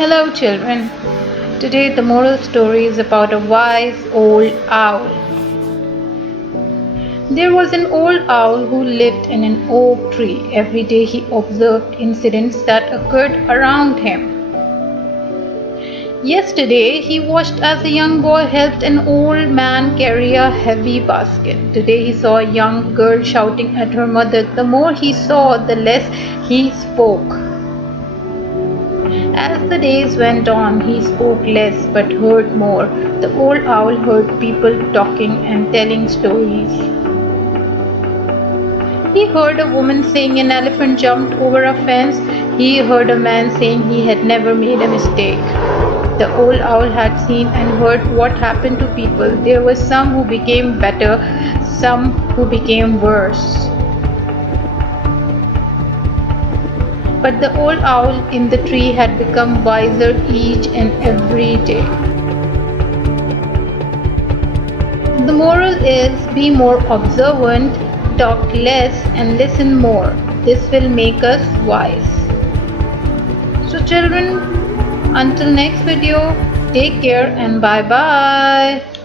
Hello, children. Today, the moral story is about a wise old owl. There was an old owl who lived in an oak tree. Every day, he observed incidents that occurred around him. Yesterday, he watched as a young boy helped an old man carry a heavy basket. Today, he saw a young girl shouting at her mother. The more he saw, the less he spoke. As the days went on, he spoke less but heard more. The old owl heard people talking and telling stories. He heard a woman saying an elephant jumped over a fence. He heard a man saying he had never made a mistake. The old owl had seen and heard what happened to people. There were some who became better, some who became worse. But the old owl in the tree had become wiser each and every day. The moral is be more observant, talk less, and listen more. This will make us wise. So, children, until next video, take care and bye bye.